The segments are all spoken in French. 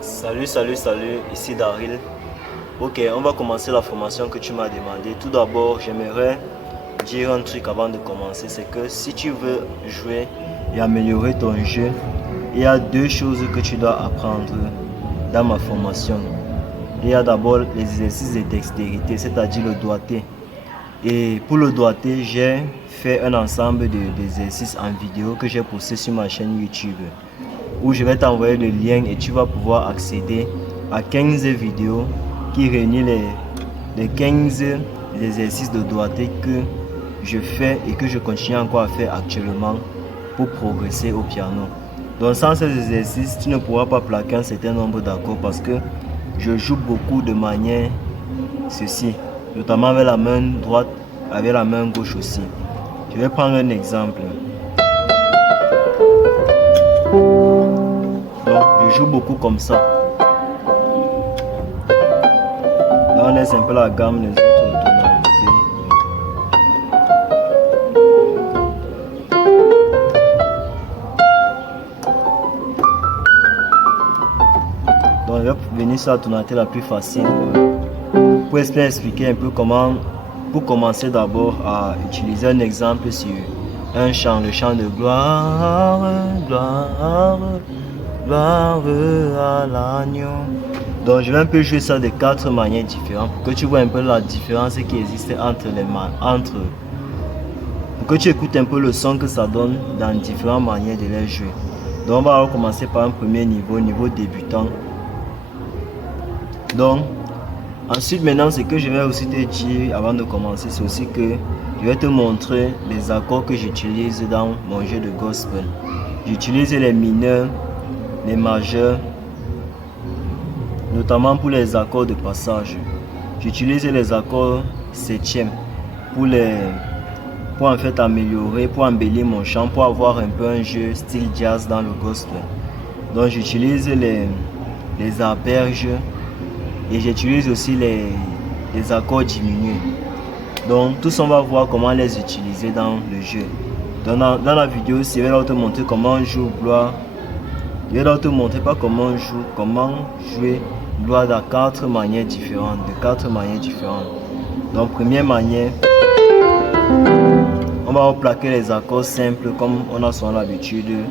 Salut, ici Daryl. Ok, on va commencer la formation que tu m'as demandé. Tout d'abord, j'aimerais dire un truc avant de commencer, c'est que si tu veux jouer et améliorer ton jeu, il y a deux choses que tu dois apprendre dans ma formation. Il y a d'abord les exercices de dextérité, c'est-à-dire le doigté. Et pour le doigté, j'ai fait un ensemble d'exercices en vidéo que j'ai posté sur ma chaîne YouTube, où je vais t'envoyer le lien et tu vas pouvoir accéder à 15 vidéos qui réunissent les 15 exercices de doigté que je fais et que je continue encore à faire actuellement pour progresser au piano. Donc sans ces exercices, tu ne pourras pas plaquer un certain nombre d'accords parce que je joue beaucoup de manière ceci, notamment avec la main droite, avec la main gauche aussi. Je vais prendre un exemple. Donc je joue beaucoup comme ça. Là on laisse un peu la gamme des autres tonalités. Donc je vais venir sur la tonalité la plus facile pour expliquer un peu comment, pour commencer d'abord à utiliser un exemple sur un chant, le chant de gloire, gloire, gloire à l'agneau. Donc je vais un peu jouer ça de 4 manières différentes pour que tu vois un peu la différence qui existe entre les mains, pour que tu écoutes un peu le son que ça donne dans différentes manières de les jouer. Donc on va commencer par un premier niveau débutant. Donc ensuite maintenant, ce que je vais aussi te dire avant de commencer, c'est aussi que je vais te montrer les accords que j'utilise dans mon jeu de gospel. J'utilise les mineurs, les majeurs, notamment pour les accords de passage. J'utilise les accords septièmes pour en fait améliorer, pour embellir mon chant, pour avoir un peu un jeu style jazz dans le gospel. Donc j'utilise les arpèges et j'utilise aussi les accords diminués. Donc tous on va voir comment les utiliser dans le jeu. Dans la vidéo, je vais te montrer comment on joue gloire. Je vais te montrer pas comment on joue, comment jouer gloire de 4 manières différentes. Donc première manière, on va plaquer les accords simples comme on a souvent l'habitude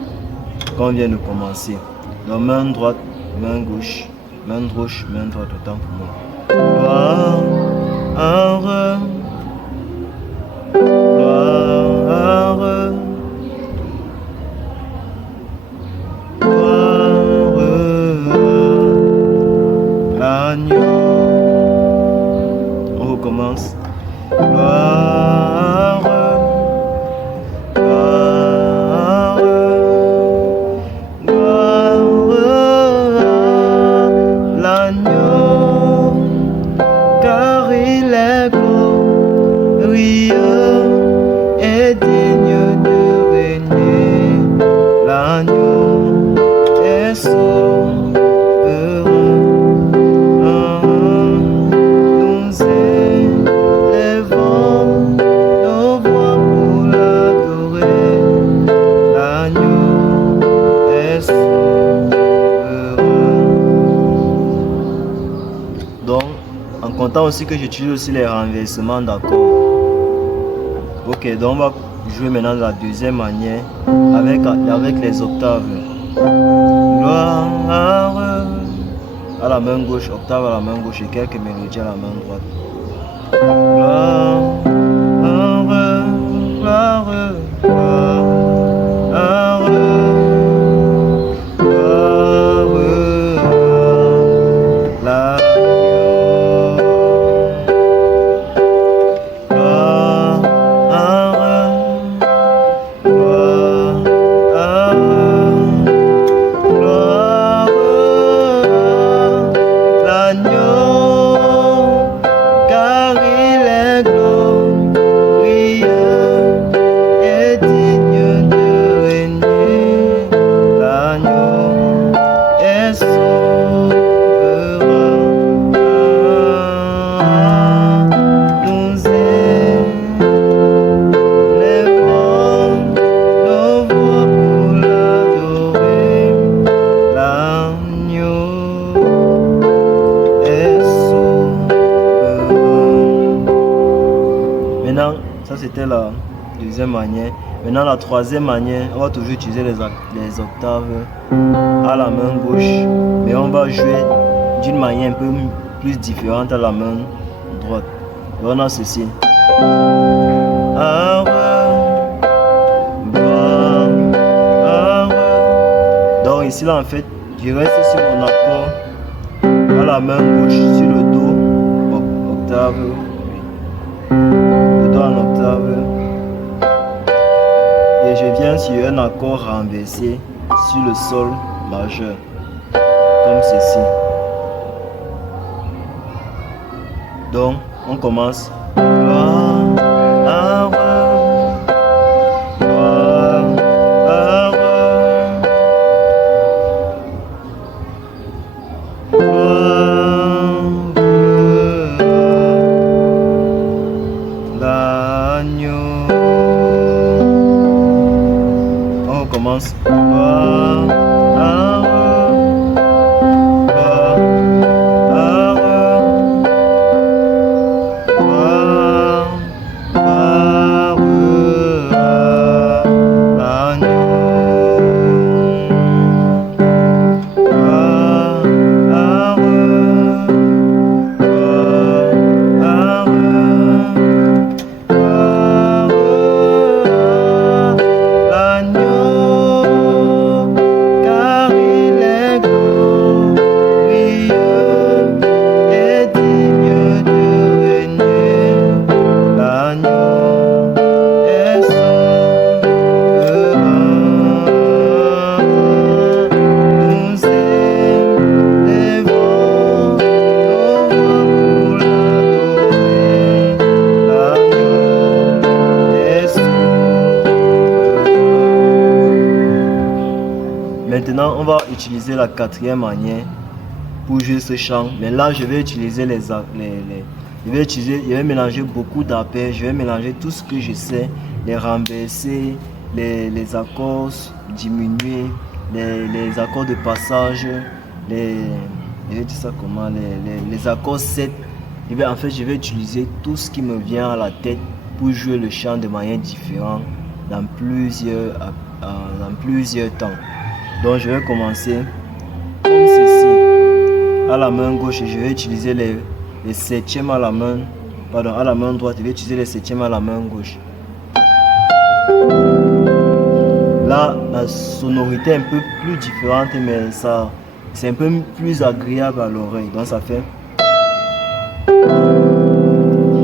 quand on vient de commencer. Donc main droite, main gauche, main droite, autant pour moi. Gloire, l'agneau. On recommence. Gloire, l'agneau, car il est glorieux et digne de régner. L'agneau est souverain. Nous élevons nos voix pour l'adorer. L'agneau est souverain. Donc, en comptant aussi que j'utilise aussi les renversements d'accords. Ok, donc on va jouer maintenant de la deuxième manière avec les octaves. Gloire à la main gauche, octave à la main gauche et quelques mélodies à la main droite. Gloire, gloire, gloire, l'agneau, car il est c'était la deuxième manière. Maintenant, la troisième manière, on va toujours utiliser les octaves à la main gauche, mais on va jouer d'une manière un peu plus différente à la main droite. Et on a ceci. Donc ici là en fait, je reste sur mon accord à la main gauche sur le do, octave, le do en octave, et je viens sur un accord renversé sur le sol majeur, comme ceci. Donc on commence. On commence. Maintenant, on va utiliser la quatrième manière pour jouer ce chant. Mais là, je vais utiliser je vais mélanger beaucoup d'arpèges, je vais mélanger tout ce que je sais, les renversés, les accords diminués, les accords de passage, je vais dire ça comment, les accords 7. En fait, je vais utiliser tout ce qui me vient à la tête pour jouer le chant de manière différente dans plusieurs temps. Donc je vais commencer comme ceci à la main gauche et je vais utiliser les septièmes à la main droite. Je vais utiliser les septièmes à la main gauche. Là, la sonorité est un peu plus différente, mais c'est un peu plus agréable à l'oreille. Donc ça fait.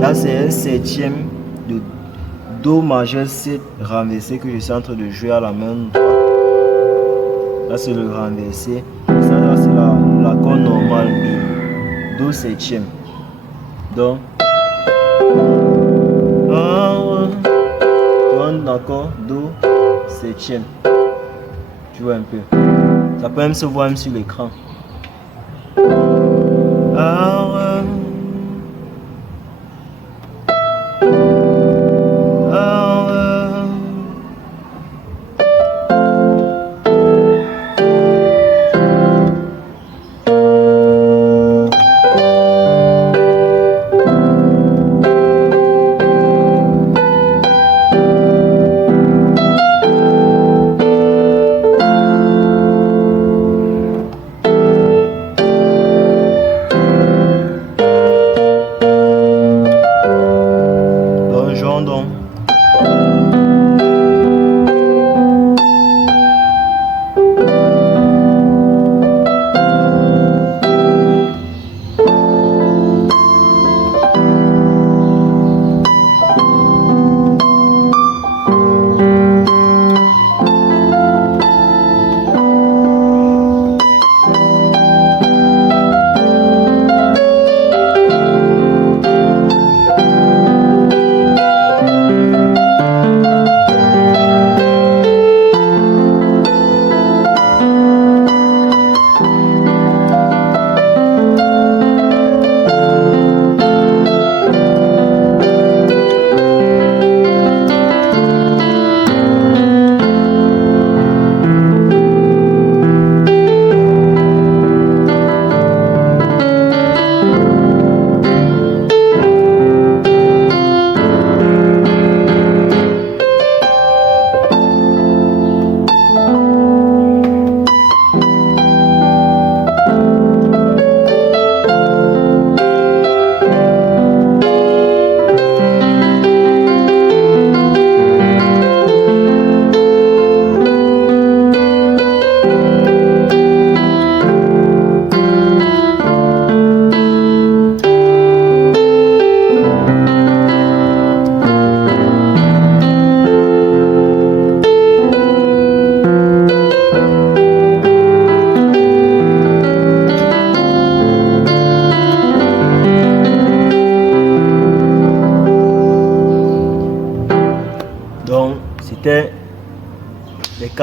Là, c'est un septième de Do majeur 7 renversé que je suis en train de jouer à la main droite. Là c'est le renversé. Ça là c'est l'accord normal de Do septième. Donc un accord Do septième. Tu vois un peu. Ça peut même se voir même sur l'écran.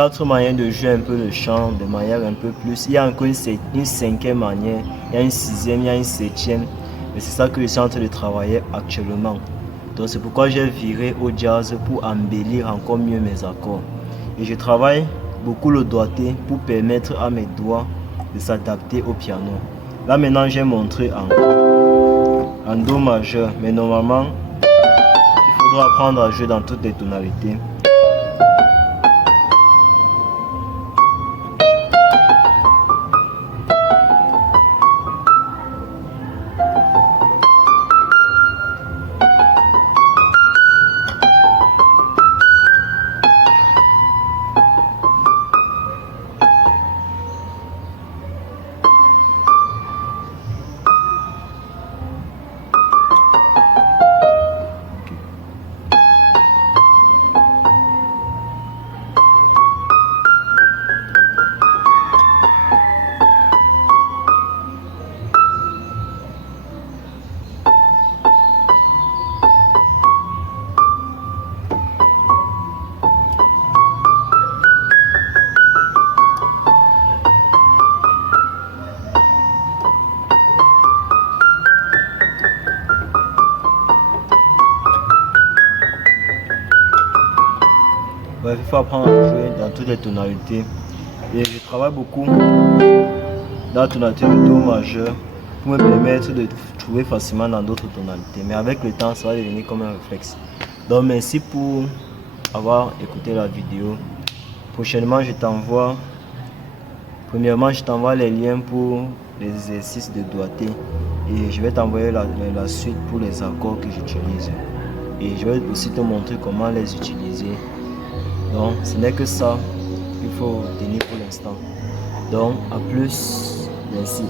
4 manières de jouer un peu le chant de manière un peu plus. Il y a encore une cinquième manière, il y a une sixième, il y a une septième. Mais c'est ça que je suis en train de travailler actuellement. Donc c'est pourquoi j'ai viré au jazz pour embellir encore mieux mes accords. Et je travaille beaucoup le doigté pour permettre à mes doigts de s'adapter au piano. Là maintenant j'ai montré en Do majeur, mais normalement il faudra apprendre à jouer dans toutes les tonalités. Bref, il faut apprendre à jouer dans toutes les tonalités. Et je travaille beaucoup dans la tonalité de Do majeur pour me permettre de trouver facilement dans d'autres tonalités. Mais avec le temps, ça va devenir comme un réflexe. Donc merci pour avoir écouté la vidéo. Prochainement, premièrement, je t'envoie les liens pour les exercices de doigté. Et je vais t'envoyer la suite pour les accords que j'utilise. Et je vais aussi te montrer comment les utiliser. Donc ce n'est que ça qu'il faut tenir pour l'instant. Donc à plus, merci.